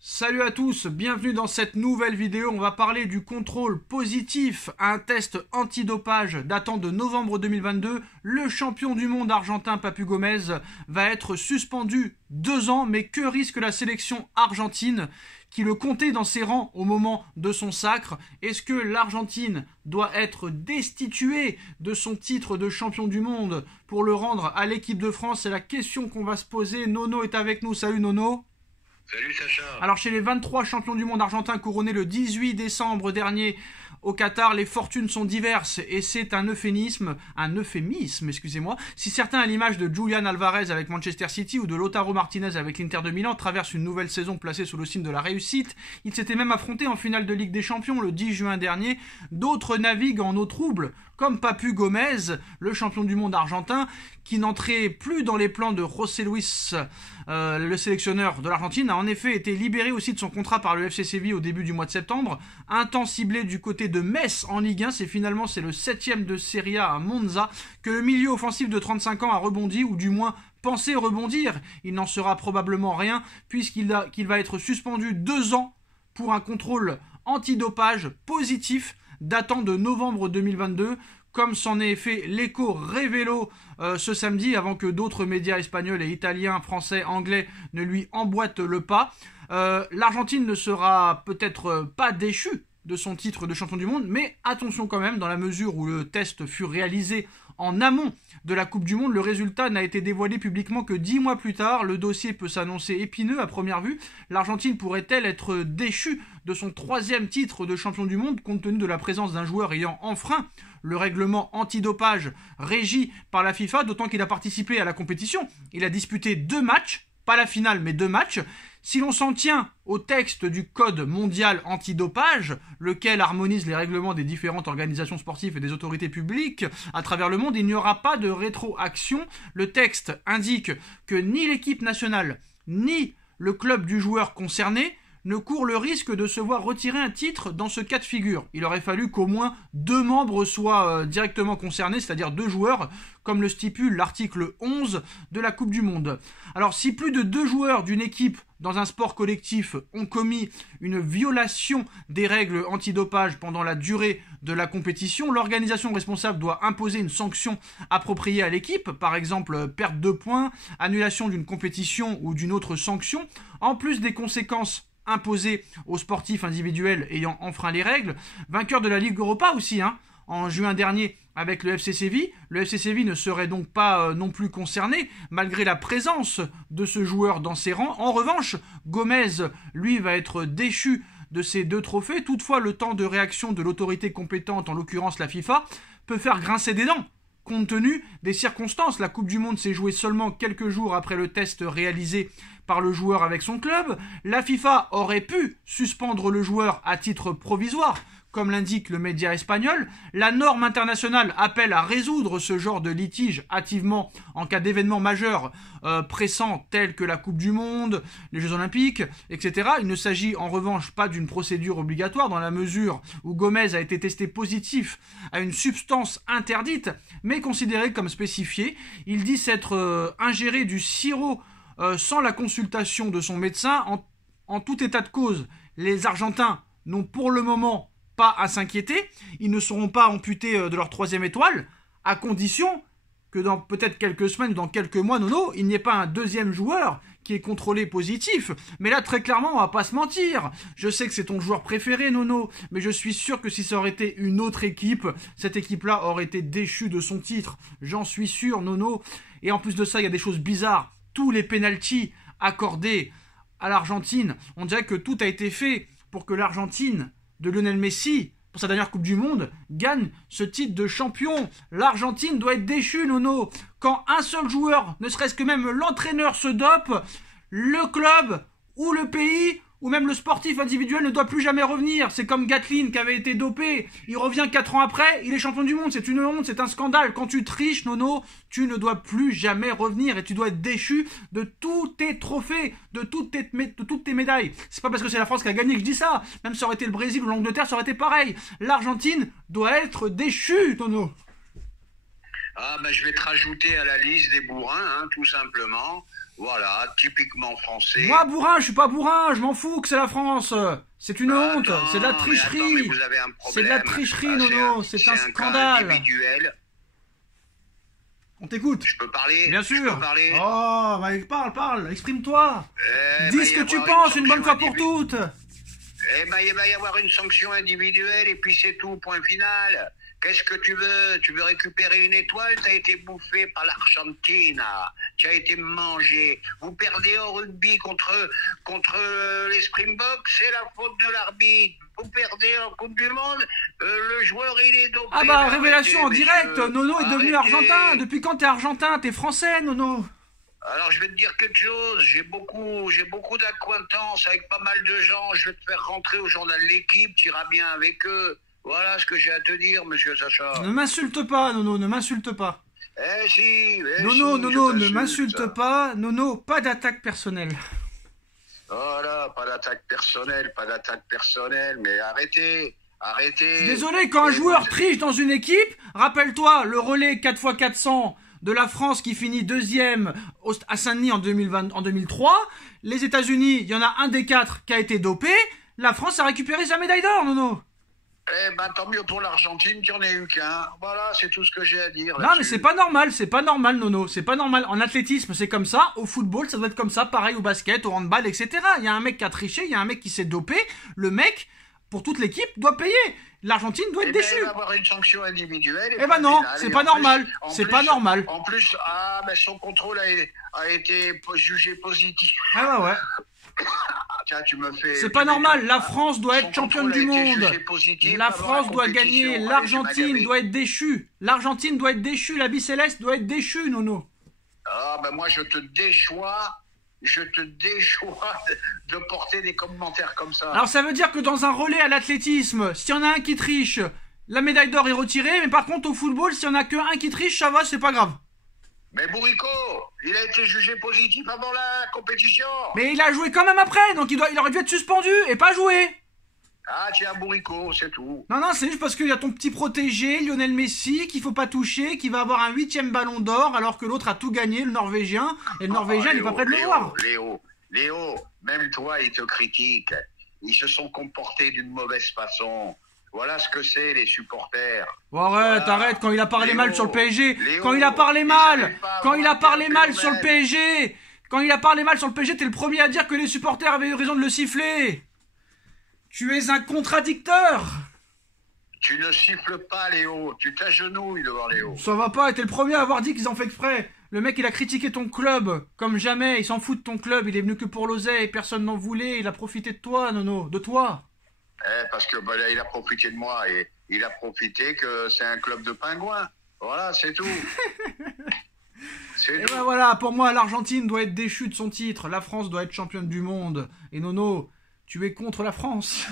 Salut à tous, bienvenue dans cette nouvelle vidéo. On va parler du contrôle positif à un test antidopage datant de novembre 2022. Le champion du monde argentin Papu Gomez va être suspendu 2 ans, mais que risque la sélection argentine qui le comptait dans ses rangs au moment de son sacre? Est-ce que l'Argentine doit être destituée de son titre de champion du monde pour le rendre à l'équipe de France? C'est la question qu'on va se poser. Nono est avec nous. Salut Nono. Salut Sacha. Alors chez les 23 champions du monde argentins couronnés le 18 décembre dernier au Qatar, les fortunes sont diverses et c'est un euphémisme, excusez-moi. Si certains, à l'image de Julian Alvarez avec Manchester City ou de Lautaro Martinez avec l'Inter de Milan, traversent une nouvelle saison placée sous le signe de la réussite, ils s'étaient même affrontés en finale de Ligue des Champions le 10 juin dernier. D'autres naviguent en eau trouble, comme Papu Gomez, le champion du monde argentin, qui n'entrait plus dans les plans de José Luis, le sélectionneur de l'Argentine, a en effet été libéré aussi de son contrat par le FC Séville au début du mois de septembre. Un temps ciblé du côté de Metz en Ligue 1, c'est le 7e de Serie A à Monza que le milieu offensif de 35 ans a rebondi, ou du moins pensé rebondir. Il n'en sera probablement rien, puisqu'il va être suspendu 2 ans pour un contrôle antidopage positif datant de novembre 2022, comme s'en est fait l'écho Révélo ce samedi, avant que d'autres médias espagnols et italiens, français, anglais ne lui emboîtent le pas. L'Argentine ne sera peut-être pas déchue de son titre de champion du monde, mais attention quand même, dans la mesure où le test fut réalisé en amont de la Coupe du Monde, le résultat n'a été dévoilé publiquement que 10 mois plus tard. Le dossier peut s'annoncer épineux à première vue. L'Argentine pourrait-elle être déchue de son 3e titre de champion du monde, compte tenu de la présence d'un joueur ayant enfreint le règlement antidopage régi par la FIFA, d'autant qu'il a participé à la compétition. Il a disputé 2 matchs, pas la finale, mais 2 matchs. Si l'on s'en tient au texte du Code mondial antidopage, lequel harmonise les règlements des différentes organisations sportives et des autorités publiques à travers le monde, il n'y aura pas de rétroaction. Le texte indique que ni l'équipe nationale, ni le club du joueur concerné ne court le risque de se voir retirer un titre dans ce cas de figure. Il aurait fallu qu'au moins 2 membres soient directement concernés, c'est-à-dire 2 joueurs, comme le stipule l'article 11 de la Coupe du Monde. Alors, si plus de 2 joueurs d'une équipe dans un sport collectif ont commis une violation des règles antidopage pendant la durée de la compétition, l'organisation responsable doit imposer une sanction appropriée à l'équipe, par exemple perte de points, annulation d'une compétition ou d'une autre sanction, en plus des conséquences imposé aux sportifs individuels ayant enfreint les règles. Vainqueur de la Ligue Europa aussi, en juin dernier avec le FC Séville. Le FC Séville ne serait donc pas non plus concerné, malgré la présence de ce joueur dans ses rangs. En revanche, Gomez, lui, va être déchu de ces 2 trophées. Toutefois, le temps de réaction de l'autorité compétente, en l'occurrence la FIFA, peut faire grincer des dents. Compte tenu des circonstances, la Coupe du Monde s'est jouée seulement quelques jours après le test réalisé par le joueur avec son club. La FIFA aurait pu suspendre le joueur à titre provisoire, comme l'indique le média espagnol. La norme internationale appelle à résoudre ce genre de litige hâtivement en cas d'événements majeurs pressants tels que la Coupe du Monde, les Jeux Olympiques, etc. Il ne s'agit en revanche pas d'une procédure obligatoire, dans la mesure où Gomez a été testé positif à une substance interdite, mais considérée comme spécifiée. Il dit s'être ingéré du sirop sans la consultation de son médecin. En tout état de cause, les Argentins n'ont pour le moment pas à s'inquiéter. Ils ne seront pas amputés de leur 3e étoile, à condition que dans peut-être quelques semaines, dans quelques mois, Nono, il n'y ait pas un 2e joueur qui est contrôlé positif. Mais là, très clairement, on va pas se mentir. Je sais que c'est ton joueur préféré, Nono, mais je suis sûr que si ça aurait été une autre équipe, cette équipe-là aurait été déchue de son titre. J'en suis sûr, Nono. Et en plus de ça, il y a des choses bizarres. Tous les pénaltys accordés à l'Argentine, on dirait que tout a été fait pour que l'Argentine de Lionel Messi, pour sa dernière Coupe du Monde, gagne ce titre de champion. L'Argentine doit être déchue, Nono. Quand un seul joueur, ne serait-ce que même l'entraîneur, se dope, le club ou le pays ou même le sportif individuel ne doit plus jamais revenir. C'est comme Gatlin qui avait été dopé. Il revient 4 ans après, il est champion du monde. C'est une honte, c'est un scandale. Quand tu triches, Nono, tu ne dois plus jamais revenir et tu dois être déchu de tous tes trophées, de toutes tes médailles. C'est pas parce que c'est la France qui a gagné que je dis ça. Même si ça aurait été le Brésil ou l'Angleterre, ça aurait été pareil. L'Argentine doit être déchue, Nono. Je vais te rajouter à la liste des bourrins, tout simplement. Voilà, typiquement français. Moi, bourrin, je suis pas bourrin, je m'en fous que c'est la France. C'est une honte, c'est de la Mais tricherie. vous avez un problème. C'est de la tricherie, Ah, Nono, c'est un cas scandale. individuel. On t'écoute. Je peux parler? Bien Je sûr. peux parler? Oh, bah, parle, exprime-toi. Dis ce que tu y penses avoir une bonne fois pour toutes. il va y avoir une sanction individuelle et puis c'est tout, point final. Qu'est-ce que tu veux? Tu veux récupérer une étoile? T'as été bouffé par l'Argentine. Tu as été mangé. Vous perdez au rugby contre les Springboks, c'est la faute de l'arbitre. Vous perdez en Coupe du Monde, le joueur il est dopé. Ah bah, révélation en direct, messieurs. Nono est devenu Arrêtez. argentin. Depuis quand t'es argentin? T'es français, Nono. Alors je vais te dire quelque chose, j'ai beaucoup d'acquaintances avec pas mal de gens, je vais te faire rentrer au journal L'Équipe, tu iras bien avec eux. Voilà ce que j'ai à te dire, monsieur Sacha. Ne m'insulte pas, Nono, ne m'insulte pas. Nono, Ne m'insulte pas. Nono, pas d'attaque personnelle. Voilà, pas d'attaque personnelle, mais arrêtez. Désolé, quand un joueur triche dans une équipe, rappelle-toi le relais 4x400 de la France qui finit deuxième à Saint-Denis en 2003. Les États-Unis, il y en a un des 4 qui a été dopé. La France a récupéré sa médaille d'or, Nono. Eh ben, tant mieux pour l'Argentine qu'il n'y en ait eu qu'un. Voilà, c'est tout ce que j'ai à dire. Non, mais c'est pas normal, Nono. C'est pas normal. En athlétisme, c'est comme ça. Au football, ça doit être comme ça. Pareil au basket, au handball, etc. Il y a un mec qui a triché, il y a un mec qui s'est dopé. Le mec, pour toute l'équipe, doit payer. L'Argentine doit être déchue. Il va avoir une sanction individuelle. Eh ben non, c'est pas normal. C'est pas normal. En plus, son contrôle a été jugé positif. Ah bah ouais. Tiens, tu me fais... C'est pas normal, la France doit être championne du monde. La France doit gagner, l'Argentine doit être déchue. L'Argentine doit être déchue, la Bicéleste doit être déchue, Nono. Ah ben moi je te déchois de porter des commentaires comme ça. Alors ça veut dire que dans un relais à l'athlétisme, s'il y en a un qui triche, la médaille d'or est retirée, mais par contre au football, s'il y en a qu'un qui triche, ça va, c'est pas grave. Mais Bourrico, il a été jugé positif avant la compétition. Mais il a joué quand même après, donc il aurait dû être suspendu et pas joué. Ah tiens, Bourrico, c'est tout. Non, c'est juste parce qu'il y a ton petit protégé, Lionel Messi, qu'il faut pas toucher, qui va avoir un 8e ballon d'or, alors que l'autre a tout gagné, le Norvégien, et le Norvégien n'est pas prêt de le voir. Léo, même toi, ils te critiquent. Ils se sont comportés d'une mauvaise façon. Voilà ce que c'est, les supporters. Bon, arrête, Voilà. arrête, quand il a parlé mal sur le PSG. Léo, Quand il a parlé mal sur le phénomène. PSG. Quand il a parlé mal sur le PSG, t'es le premier à dire que les supporters avaient eu raison de le siffler. Tu es un contradicteur. Tu ne siffles pas, Léo. Tu t'agenouilles devant Léo. Ça va pas, t'es le premier à avoir dit qu'ils ont fait exprès. Le mec, il a critiqué ton club, comme jamais. Il s'en fout de ton club, il est venu que pour l'oseille. Personne n'en voulait, il a profité de toi, Nono, de toi. Parce que là, il a profité de moi et il a profité que c'est un club de pingouins. Voilà, c'est tout. Et ben voilà, pour moi, l'Argentine doit être déchue de son titre. La France doit être championne du monde. Et Nono, tu es contre la France.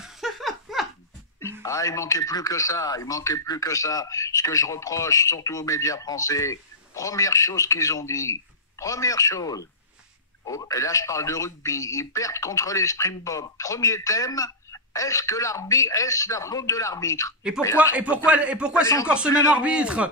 Il manquait plus que ça. Ce que je reproche, surtout aux médias français, première chose qu'ils ont dit. Et là, je parle de rugby. Ils perdent contre les Springboks. Premier thème. Est-ce la faute de l'arbitre? Et pourquoi c'est encore ce même arbitre?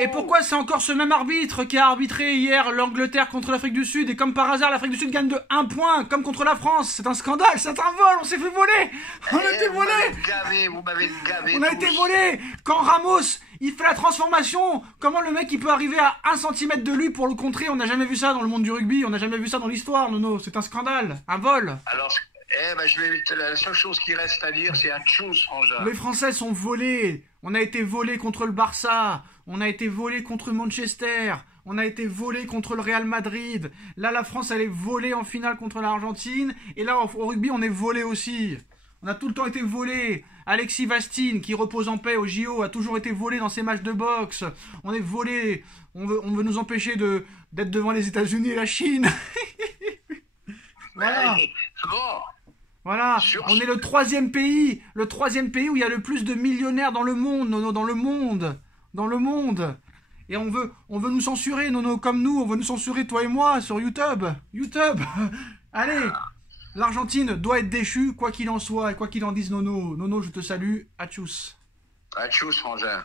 Et pourquoi c'est encore ce même arbitre qui a arbitré hier l'Angleterre contre l'Afrique du Sud, et comme par hasard l'Afrique du Sud gagne de 1 point comme contre la France? C'est un scandale, c'est un vol, on s'est fait voler. On a été volés. Vous m'avez gavé. On a été volés. Quand Ramos il fait la transformation, comment le mec il peut arriver à 1 cm de lui pour le contrer? On n'a jamais vu ça dans le monde du rugby, on n'a jamais vu ça dans l'histoire, Nono. C'est un scandale, un vol. Alors, la seule chose qui reste à dire, c'est un chose, frangin. Les Français sont volés. On a été volés contre le Barça. On a été volés contre Manchester. On a été volés contre le Real Madrid. Là, la France, elle est volée en finale contre l'Argentine. Et là, au rugby, on est volés aussi. On a tout le temps été volés. Alexis Vastine, qui repose en paix au JO, a toujours été volé dans ses matchs de boxe. On est volés. On veut nous empêcher d'être devant les États-Unis et la Chine. Voilà. Bon. Voilà, on est le 3e pays où il y a le plus de millionnaires dans le monde, Nono, dans le monde. Et on veut nous censurer, Nono, comme nous, on veut nous censurer, toi et moi, sur YouTube. Allez, l'Argentine doit être déchue, quoi qu'il en soit, et quoi qu'il en dise, Nono. Nono, je te salue, à tchuss. À tchuss, frangin.